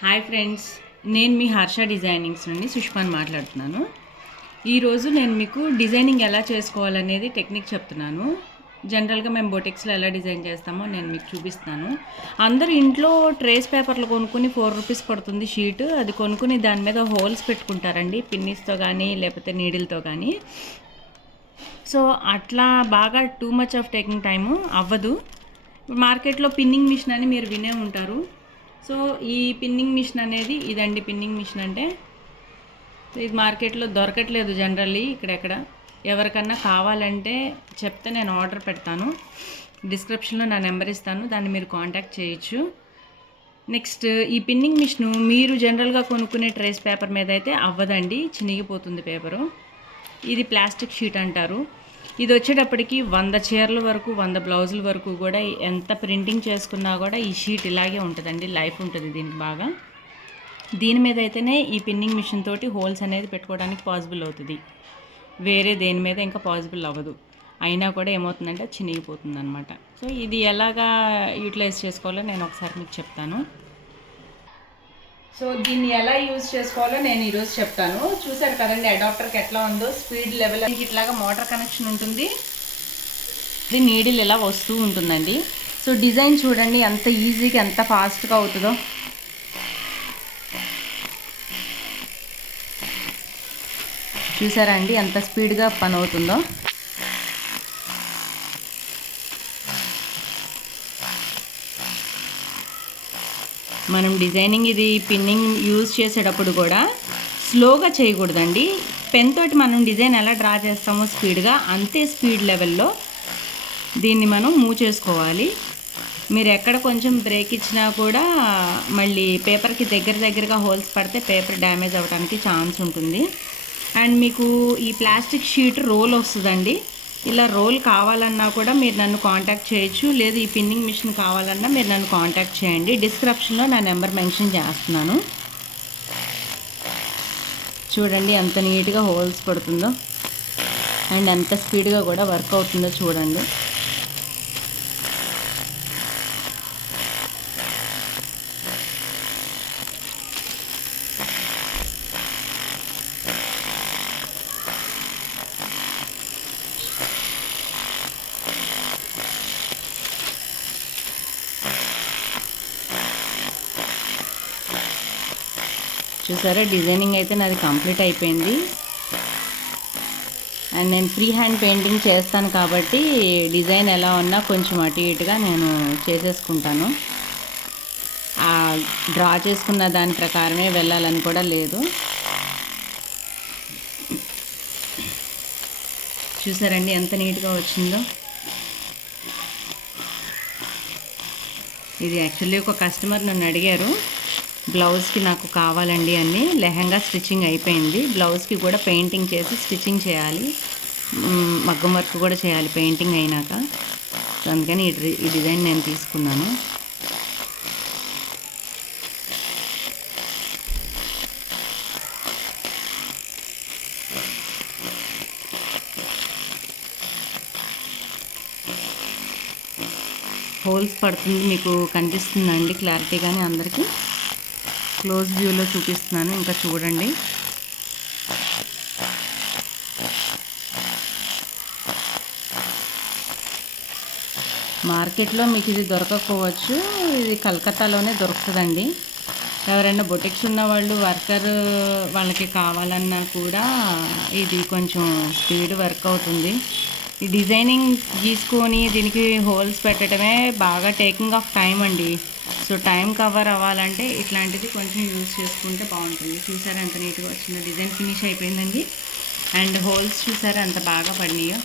Hi friends, నేను మీ Harsha designings నుండి సుష్మాన్ మాట్లాడుతున్నాను. ఈరోజు నేను మీకు డిజైనింగ్ ఎలా చేసుకోవాలనేది టెక్నిక్ చెప్తున్నాను. జనరల్గా మేము బొటిక్స్లో ఎలా డిజైన్ చేస్తామో నేను మీకు చూపిస్తాను. అందరు ఇంట్లో ట్రేస్ పేపర్లు కొనుక్కుని ₹4 పడుతుంది షీట్. అది కొనుక్కుని దాని మీద హోల్స్ పెట్టుకుంటారండి, పిన్నిస్తో కానీ లేకపోతే నీడిల్తో కానీ. సో అట్లా బాగా too much of taking time అవ్వదు. మార్కెట్లో పిన్నింగ్ మిషన్ అని మీరు వినే ఉంటారు. సో ఈ పిన్నింగ్ మిషన్ అనేది ఇదండి. పిన్నింగ్ మిషన్ అంటే ఇది మార్కెట్లో దొరకట్లేదు జనరల్లీ ఇక్కడెక్కడ. ఎవరికన్నా కావాలంటే చెప్తే నేను ఆర్డర్ పెడతాను. డిస్క్రిప్షన్లో నా నెంబర్ ఇస్తాను, దాన్ని మీరు కాంటాక్ట్ చేయొచ్చు. నెక్స్ట్, ఈ పిన్నింగ్ మిషను మీరు జనరల్గా కొనుక్కునే ట్రేస్ పేపర్ మీద అయితే అవ్వదండి, చినిగిపోతుంది పేపరు. ఇది ప్లాస్టిక్ షీట్ అంటారు. ఇది వచ్చేటప్పటికి 100 చీరల వరకు, 100 బ్లౌజుల వరకు కూడా ఎంత ప్రింటింగ్ చేసుకున్నా కూడా ఈ షీట్ ఇలాగే ఉంటుందండి, లైఫ్ ఉంటుంది దీనికి బాగా. దీని మీద అయితేనే ఈ పిన్నింగ్ మిషన్ తోటి హోల్స్ అనేది పెట్టుకోవడానికి పాసిబుల్ అవుతుంది. వేరే దేని మీద ఇంకా పాసిబుల్ అవ్వదు. అయినా కూడా ఏమవుతుందంటే చినిగిపోతుంది అనమాట. సో ఇది ఎలాగా యూటిలైజ్ చేసుకోవాలో నేను ఒకసారి మీకు చెప్తాను. సో దీన్ని ఎలా యూజ్ చేసుకోవాలో నేను ఈరోజు చెప్తాను. చూసారు కదండి అడాప్టర్కి ఎట్లా ఉందో, స్పీడ్ లెవెల్. ఇట్లాగా మోటార్ కనెక్షన్ ఉంటుంది. ఇది నీడిల్ ఇలా వస్తూ ఉంటుందండి. సో డిజైన్ చూడండి ఎంత ఈజీగా ఎంత ఫాస్ట్గా అవుతుందో. చూసారా అండి ఎంత స్పీడ్గా పని అవుతుందో. మనం డిజైనింగ్ ఇది పిన్నింగ్ యూజ్ చేసేటప్పుడు కూడా స్లోగా చేయకూడదండి. పెన్ తోటి మనం డిజైన్ ఎలా డ్రా చేస్తామో స్పీడ్గా, అంతే స్పీడ్ లెవెల్లో దీన్ని మనం మూవ్ చేసుకోవాలి. మీరు ఎక్కడ కొంచెం బ్రేక్ ఇచ్చినా కూడా మళ్ళీ పేపర్కి దగ్గరగా హోల్స్ పడితే పేపర్ డ్యామేజ్ అవ్వడానికి ఛాన్స్ ఉంటుంది. అండ్ మీకు ఈ ప్లాస్టిక్ షీట్ రోల్ వస్తుందండి. ఇలా రోల్ కావాలన్నా కూడా మీరు నన్ను కాంటాక్ట్ చేయొచ్చు, లేదు ఈ పిన్నింగ్ మిషన్ కావాలన్నా మీరు నన్ను కాంటాక్ట్ చేయండి. డిస్క్రిప్షన్లో నా నెంబర్ మెన్షన్ చేస్తున్నాను. చూడండి ఎంత నీట్గా హోల్స్ పడుతుందో అండ్ ఎంత స్పీడ్గా కూడా వర్క్ అవుతుందో చూడండి. చూసారా డిజైనింగ్ అయితే నాది కంప్లీట్ అయిపోయింది. అండ్ నేను ఫ్రీ హ్యాండ్ పెయింటింగ్ చేస్తాను కాబట్టి డిజైన్ ఎలా ఉన్నా కొంచెం అటు ఇటుగా నేను చేసేసుకుంటాను. డ్రా చేసుకున్న దాని ప్రకారమే వెళ్ళాలని కూడా లేదు. చూసారండి ఎంత నీట్గా వచ్చిందో. ఇది యాక్చువల్లీ ఒక కస్టమర్ నన్ను అడిగారు, బ్లౌజ్కి నాకు కావాలండి అని. లెహంగా స్టిచ్చింగ్ అయిపోయింది, బ్లౌజ్కి కూడా పెయింటింగ్ చేసి స్టిచ్చింగ్ చేయాలి, మగ్గం వర్క్ కూడా చేయాలి పెయింటింగ్ అయినాక. సో అందుకని ఈ డిజైన్ నేను తీసుకున్నాను. హోల్స్ పడుతుంది, మీకు కనిపిస్తుందండి క్లారిటీగానే అందరికీ. క్లోజ్ వ్యూలో చూపిస్తున్నాను, ఇంకా చూడండి. మార్కెట్లో మీకు ఇది దొరకకపోవచ్చు, ఇది కలకత్తాలోనే దొరుకుతుందండి. ఎవరైనా బొటిక్స్ ఉన్న వాళ్ళు, వర్కర్ వాళ్ళకి కావాలన్నా కూడా ఇది కొంచెం స్పీడ్ వర్క్ అవుతుంది. ఈ డిజైనింగ్ గీసుకొని దీనికి హోల్స్ పెట్టడమే బాగా టేకింగ్ ఆఫ్ టైం అండి. సో టైం కవర్ అవ్వాలంటే ఇట్లాంటిది కొంచెం యూజ్ చేసుకుంటే బాగుంటుంది. చూసారా ఎంత నీట్గా వచ్చిందో, డిజైన్ ఫినిష్ అయిపోయిందండి. అండ్ హోల్స్ చూసారా ఎంత బాగా పడినాయో.